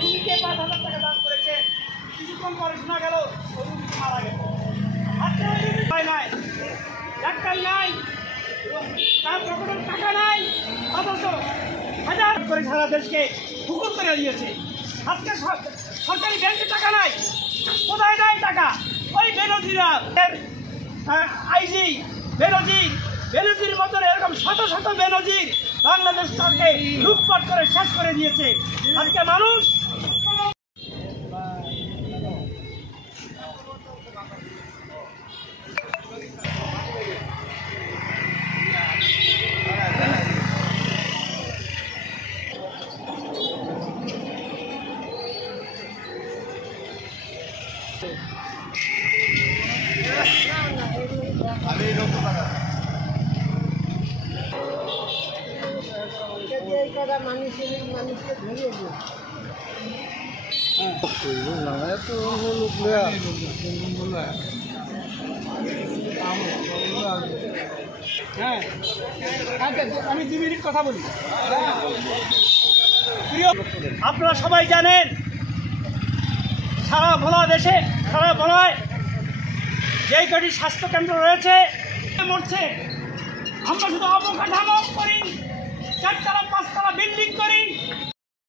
রুগীকে 5,000 টাকা দান করেছে। কিছুক্ষণ পরে শোনা গেল ওই রুগী মারা গেছে। আজকে ওই রুগী নাই, ডাক্তার নাই, তার পকেটে টাকা নাই, অথচ হাজার করে সারা দেশকে হুকুম করে দিয়েছে। আজকে সরকারি ব্যাংকে টাকা নাই, কোথায় নাই টাকা? ওই বেনজিরা আইজি বেনজির মতন এরকম শত শত বেনজির বাংলাদেশ সরকারকে লুটপাট করে শেষ করে দিয়েছে। আজকে মানুষ মানুষকে ধরিয়ে হ্যাঁ, আমি 2 মিনিট কথা বলি। আপনারা সবাই জানেন সারা ভোলা দেশে, সারা ভোলায় যেই কটি স্বাস্থ্যকেন্দ্র রয়েছে মরছে। আমরা শুধু অবকাঠামো করি, 4তলা 5তলা বিল্ডিং করি,